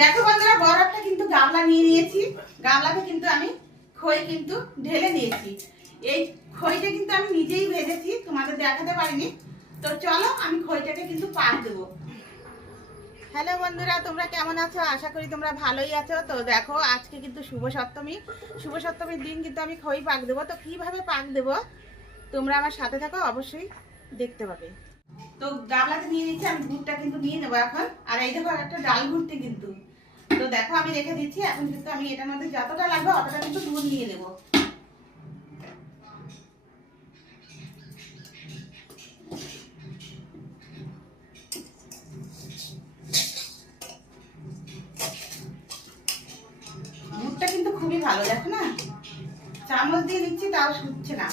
দেখো বন্ধুরা, বড় একটা কিন্তু গামলা নিয়ে নিয়েছি। গামলাতে কিন্তু আমি খই কিন্তু ঢেলে নিয়েছি। এই খইটা কিন্তু আমি নিজেই ভেজেছি, তোমাদের দেখাতে পারিনি। তো চলো আমি খইটাকে কিন্তু পাক দেবো। হ্যালো বন্ধুরা, তোমরা কেমন আছো? আশা করি তোমরা ভালোই আছো। তো দেখো, আজকে কিন্তু শুভ সপ্তমী। শুভ সপ্তমীর দিন কিন্তু আমি খই পাক দেবো। তো কিভাবে পাক দেবো তোমরা আমার সাথে থাকো, অবশ্যই দেখতে পাবে। তো গামলাতে নিয়ে নিচ্ছি আমি, গুড়টা কিন্তু নিয়ে নেবো এখন। আর এই দেখো একটা ডাল ঘুরতে কিন্তু, তো দেখো আমি রেখে দিচ্ছি। এখন কিন্তু আমি এটার মধ্যে যতটা লাগবে অতটা কিন্তু দুধ নিয়ে নেবো। দুধটা কিন্তু খুবই ভালো, দেখো না, চামচ দিয়ে দিচ্ছি তাও শুচ্ছে না।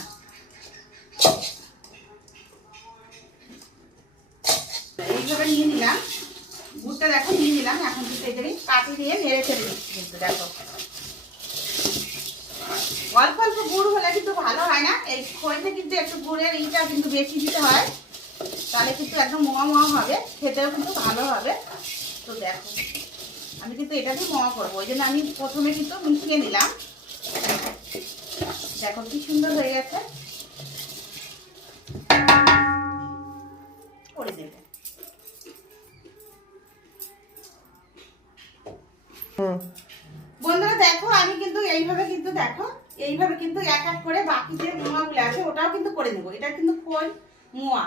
এইভাবে নিয়ে নিলাম গুড়টা, দেখো নিয়ে নিলাম। এখন কিন্তু এটাকে কাটি দিয়ে নেড়ে ফেলে দিচ্ছি কিন্তু। দেখো অল্প অল্প গুড় হলে কিন্তু ভালো হয় না, এই খইতে কিন্তু একটু গুড়ের ইটা কিন্তু বেশি দিতে হয়, তাহলে কিন্তু একদম মোয়া মোয়া হবে, খেতেও কিন্তু ভালো হবে। তো দেখো আমি কিন্তু এটাকে মোয়া করবো, ওই জন্য আমি প্রথমে কিন্তু মিশিয়ে নিলাম। দেখো কি সুন্দর হয়ে গেছে। করে দেবে বন্ধুরা, দেখো আমি কিন্তু এইভাবে কিন্তু দেখো এইভাবে কিন্তু এক এক করে বাকি যে মোয়াগুলো আছে ওটাও কিন্তু করে নেবো। এটা কিন্তু খই মোয়া।